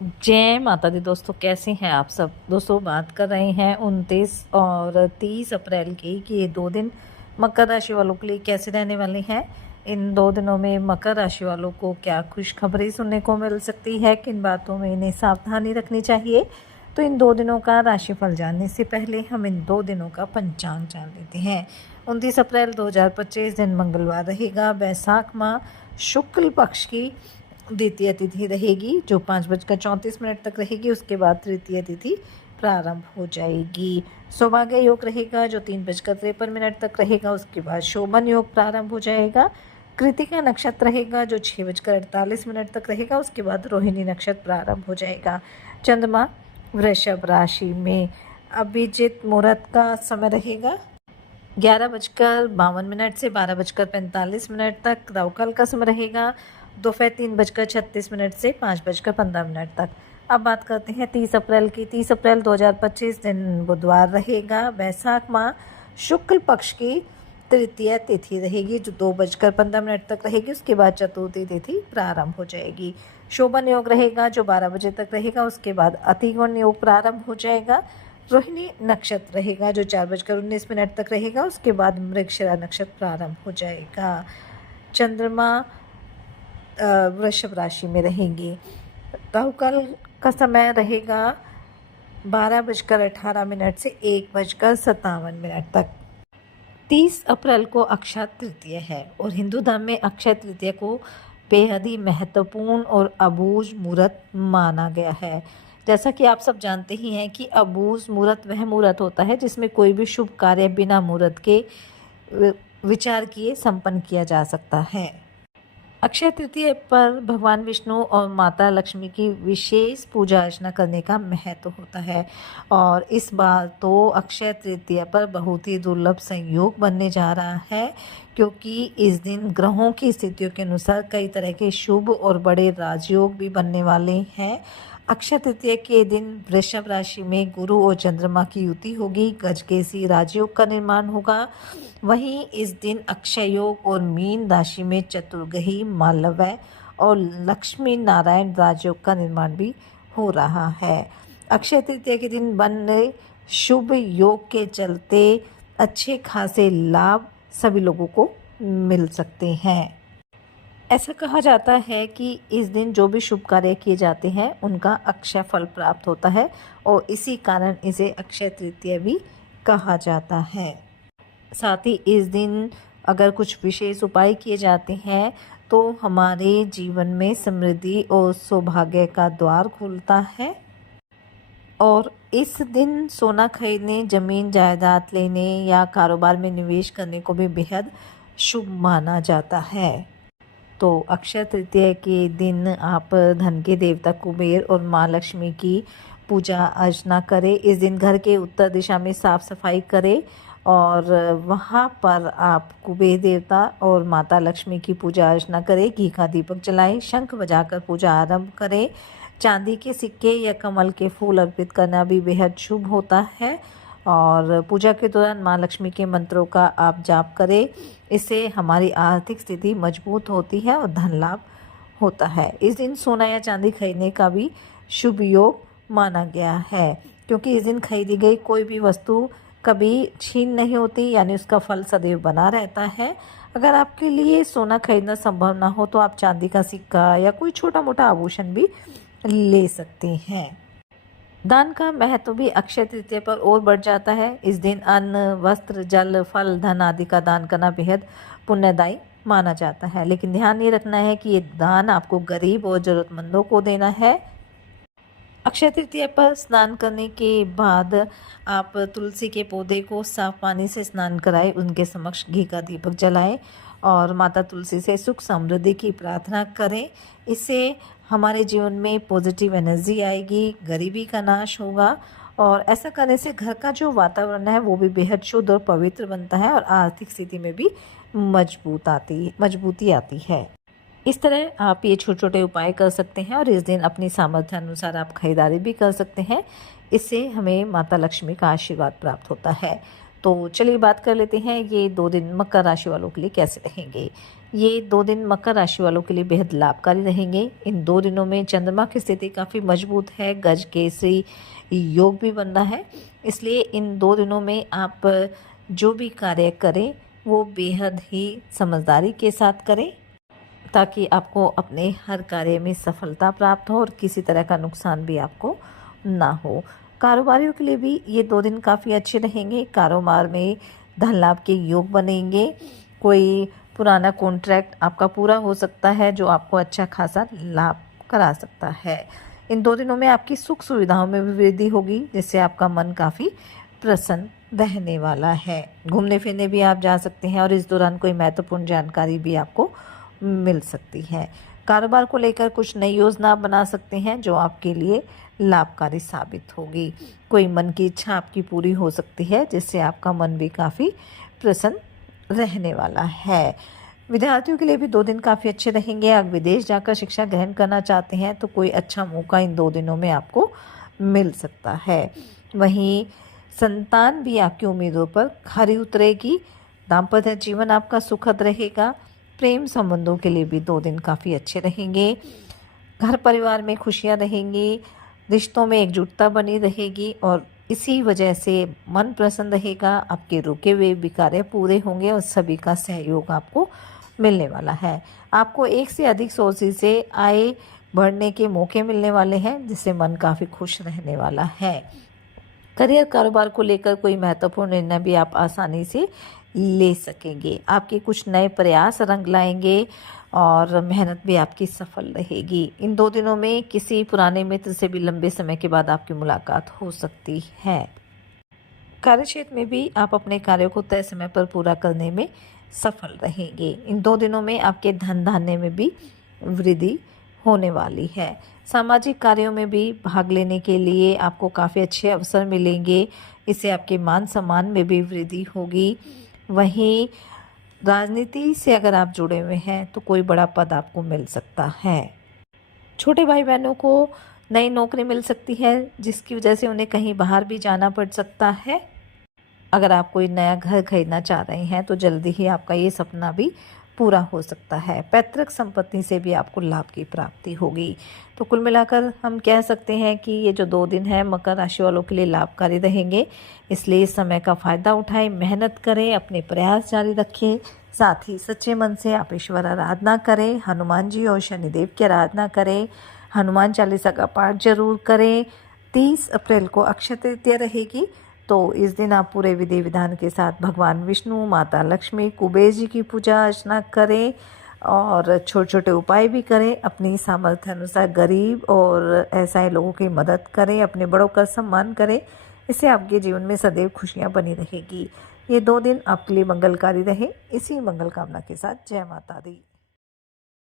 जय माता दी दोस्तों, कैसे हैं आप सब। दोस्तों बात कर रहे हैं 29 और 30 अप्रैल की कि ये 2 दिन मकर राशि वालों के लिए कैसे रहने वाले हैं। इन 2 दिनों में मकर राशि वालों को क्या खुशखबरी सुनने को मिल सकती है, किन बातों में इन्हें सावधानी रखनी चाहिए। तो इन 2 दिनों का राशिफल जानने से पहले हम इन 2 दिनों का पंचांग जान लेते हैं। 29 अप्रैल 2025 दिन मंगलवार रहेगा। वैसाख माह शुक्ल पक्ष की द्वितीय तिथि रहेगी जो 5:34 तक रहेगी। उसके बाद तृतीय तिथि प्रारंभ हो जाएगी। सौभाग्य योग रहेगा जो 3:53 तक रहेगा। उसके बाद शोभन योग प्रारंभ हो जाएगा। कृतिका नक्षत्र रहेगा जो 6:48 तक रहेगा। उसके बाद रोहिणी नक्षत्र प्रारंभ हो जाएगा। चंद्रमा वृषभ राशि में अभिजित मुहूर्त का समय रहेगा 11:52 से 12:45 तक। राहुकाल का समय रहेगा दोपहर 3:36 से 5:15 तक। अब बात करते हैं 30 अप्रैल की। 30 अप्रैल 2025 दिन बुधवार रहेगा। वैसाख माह शुक्ल पक्ष की तृतीय तिथि रहेगी जो 2:15 तक रहेगी। उसके बाद चतुर्थी तिथि प्रारंभ हो जाएगी। शोभन योग रहेगा जो 12 बजे तक रहेगा। उसके बाद अतिगुण योग प्रारंभ हो जाएगा। रोहिणी नक्षत्र रहेगा जो 4:19 तक रहेगा। उसके बाद मृगशिरा नक्षत्र प्रारंभ हो जाएगा। चंद्रमा वृषभ राशि में रहेंगे। राहुकाल का समय रहेगा 12:18 से 1:57 तक। 30 अप्रैल को अक्षय तृतीया है और हिंदू धर्म में अक्षय तृतीया को बेहद ही महत्वपूर्ण और अबूझ मुहूर्त माना गया है। जैसा कि आप सब जानते ही हैं कि अबूझ मुहूर्त वह मुहूर्त होता है जिसमें कोई भी शुभ कार्य बिना मुहूर्त के विचार किए संपन्न किया जा सकता है। अक्षय तृतीया पर भगवान विष्णु और माता लक्ष्मी की विशेष पूजा अर्चना करने का महत्व होता है और इस बार तो अक्षय तृतीया पर बहुत ही दुर्लभ संयोग बनने जा रहा है क्योंकि इस दिन ग्रहों की स्थितियों के अनुसार कई तरह के शुभ और बड़े राजयोग भी बनने वाले हैं। अक्षय तृतीया के दिन वृषभ राशि में गुरु और चंद्रमा की युति होगी। गजकेसरी राजयोग का निर्माण होगा। वहीं इस दिन अक्षय योग और मीन राशि में चतुर्ग्रही मालव्य और लक्ष्मी नारायण राजयोग का निर्माण भी हो रहा है। अक्षय तृतीया के दिन बन रहे शुभ योग के चलते अच्छे खासे लाभ सभी लोगों को मिल सकते हैं। ऐसा कहा जाता है कि इस दिन जो भी शुभ कार्य किए जाते हैं उनका अक्षय फल प्राप्त होता है और इसी कारण इसे अक्षय तृतीया भी कहा जाता है। साथ ही इस दिन अगर कुछ विशेष उपाय किए जाते हैं तो हमारे जीवन में समृद्धि और सौभाग्य का द्वार खुलता है। और इस दिन सोना खरीदने, जमीन जायदाद लेने या कारोबार में निवेश करने को भी बेहद शुभ माना जाता है। तो अक्षय तृतीया के दिन आप धन के देवता कुबेर और माँ लक्ष्मी की पूजा अर्चना करें। इस दिन घर के उत्तर दिशा में साफ सफाई करें और वहाँ पर आप कुबेर देवता और माता लक्ष्मी की पूजा अर्चना करें। घी का दीपक जलाएं, शंख बजाकर पूजा आरंभ करें। चांदी के सिक्के या कमल के फूल अर्पित करना भी बेहद शुभ होता है और पूजा के दौरान माँ लक्ष्मी के मंत्रों का आप जाप करें। इससे हमारी आर्थिक स्थिति मजबूत होती है और धन लाभ होता है। इस दिन सोना या चांदी खरीदने का भी शुभ योग माना गया है क्योंकि इस दिन खरीदी गई कोई भी वस्तु कभी छीन नहीं होती, यानी उसका फल सदैव बना रहता है। अगर आपके लिए सोना खरीदना संभव ना हो तो आप चांदी का सिक्का या कोई छोटा मोटा आभूषण भी ले सकते हैं। दान का महत्व भी अक्षय तृतीया पर और बढ़ जाता है। इस दिन अन्न, वस्त्र, जल, फल, धन आदि का दान करना बेहद पुण्यदायी माना जाता है। लेकिन ध्यान ये रखना है कि ये दान आपको गरीब और ज़रूरतमंदों को देना है। अक्षय तृतीया पर स्नान करने के बाद आप तुलसी के पौधे को साफ पानी से स्नान कराएं, उनके समक्ष घी का दीपक जलाएं और माता तुलसी से सुख समृद्धि की प्रार्थना करें। इससे हमारे जीवन में पॉजिटिव एनर्जी आएगी, गरीबी का नाश होगा और ऐसा करने से घर का जो वातावरण है वो भी बेहद शुद्ध और पवित्र बनता है और आर्थिक स्थिति में भी मजबूती आती है। इस तरह आप ये छोटे छोटे उपाय कर सकते हैं और इस दिन अपनी सामर्थ्य अनुसार आप खरीदारी भी कर सकते हैं। इससे हमें माता लक्ष्मी का आशीर्वाद प्राप्त होता है। तो चलिए बात कर लेते हैं ये 2 दिन मकर राशि वालों के लिए कैसे रहेंगे। ये 2 दिन मकर राशि वालों के लिए बेहद लाभकारी रहेंगे। इन 2 दिनों में चंद्रमा की स्थिति काफ़ी मजबूत है, गज केसरी योग भी बन रहा है, इसलिए इन 2 दिनों में आप जो भी कार्य करें वो बेहद ही समझदारी के साथ करें, ताकि आपको अपने हर कार्य में सफलता प्राप्त हो और किसी तरह का नुकसान भी आपको ना हो। कारोबारियों के लिए भी ये 2 दिन काफ़ी अच्छे रहेंगे। कारोबार में धन लाभ के योग बनेंगे। कोई पुराना कॉन्ट्रैक्ट आपका पूरा हो सकता है जो आपको अच्छा खासा लाभ करा सकता है। इन 2 दिनों में आपकी सुख सुविधाओं में भी वृद्धि होगी, जिससे आपका मन काफ़ी प्रसन्न रहने वाला है। घूमने फिरने भी आप जा सकते हैं और इस दौरान कोई महत्वपूर्ण जानकारी भी आपको मिल सकती है। कारोबार को लेकर कुछ नई योजना आप बना सकते हैं जो आपके लिए लाभकारी साबित होगी। कोई मन की इच्छा आपकी पूरी हो सकती है, जिससे आपका मन भी काफ़ी प्रसन्न रहने वाला है। विद्यार्थियों के लिए भी 2 दिन काफ़ी अच्छे रहेंगे। आप विदेश जाकर शिक्षा ग्रहण करना चाहते हैं तो कोई अच्छा मौका इन 2 दिनों में आपको मिल सकता है। वहीं संतान भी आपकी उम्मीदों पर खरी उतरेगी। दाम्पत्य जीवन आपका सुखद रहेगा। प्रेम संबंधों के लिए भी 2 दिन काफ़ी अच्छे रहेंगे। घर परिवार में खुशियां रहेंगी, रिश्तों में एकजुटता बनी रहेगी और इसी वजह से मन प्रसन्न रहेगा। आपके रुके हुए भी कार्य पूरे होंगे और सभी का सहयोग आपको मिलने वाला है। आपको एक से अधिक सोर्सेज से आय बढ़ने के मौके मिलने वाले हैं, जिससे मन काफ़ी खुश रहने वाला है। करियर कारोबार को लेकर कोई महत्वपूर्ण निर्णय भी आप आसानी से ले सकेंगे। आपके कुछ नए प्रयास रंग लाएंगे और मेहनत भी आपकी सफल रहेगी। इन 2 दिनों में किसी पुराने मित्र से भी लंबे समय के बाद आपकी मुलाकात हो सकती है। कार्यक्षेत्र में भी आप अपने कार्यों को तय समय पर पूरा करने में सफल रहेंगे। इन 2 दिनों में आपके धन धान्य में भी वृद्धि होने वाली है। सामाजिक कार्यों में भी भाग लेने के लिए आपको काफ़ी अच्छे अवसर मिलेंगे। इससे आपके मान सम्मान में भी वृद्धि होगी। वहीं राजनीति से अगर आप जुड़े हुए हैं तो कोई बड़ा पद आपको मिल सकता है। छोटे भाई बहनों को नई नौकरी मिल सकती है, जिसकी वजह से उन्हें कहीं बाहर भी जाना पड़ सकता है। अगर आप कोई नया घर खरीदना चाह रहे हैं तो जल्दी ही आपका ये सपना भी पूरा हो सकता है। पैतृक संपत्ति से भी आपको लाभ की प्राप्ति होगी। तो कुल मिलाकर हम कह सकते हैं कि ये जो 2 दिन है मकर राशि वालों के लिए लाभकारी रहेंगे, इसलिए इस समय का फ़ायदा उठाएं, मेहनत करें, अपने प्रयास जारी रखें। साथ ही सच्चे मन से आप ईश्वर आराधना करें, हनुमान जी और शनिदेव की आराधना करें, हनुमान चालीसा का पाठ जरूर करें। 30 अप्रैल को अक्षय तृतीया रहेगी, तो इस दिन आप पूरे विधि विधान के साथ भगवान विष्णु, माता लक्ष्मी, कुबेर जी की पूजा अर्चना करें और छोटे छोटे उपाय भी करें। अपनी सामर्थ्य अनुसार गरीब और असहाय लोगों की मदद करें, अपने बड़ों का सम्मान करें। इससे आपके जीवन में सदैव खुशियां बनी रहेगी। ये 2 दिन आपके लिए मंगलकारी रहे। इसी मंगल कामना के साथ जय माता दी।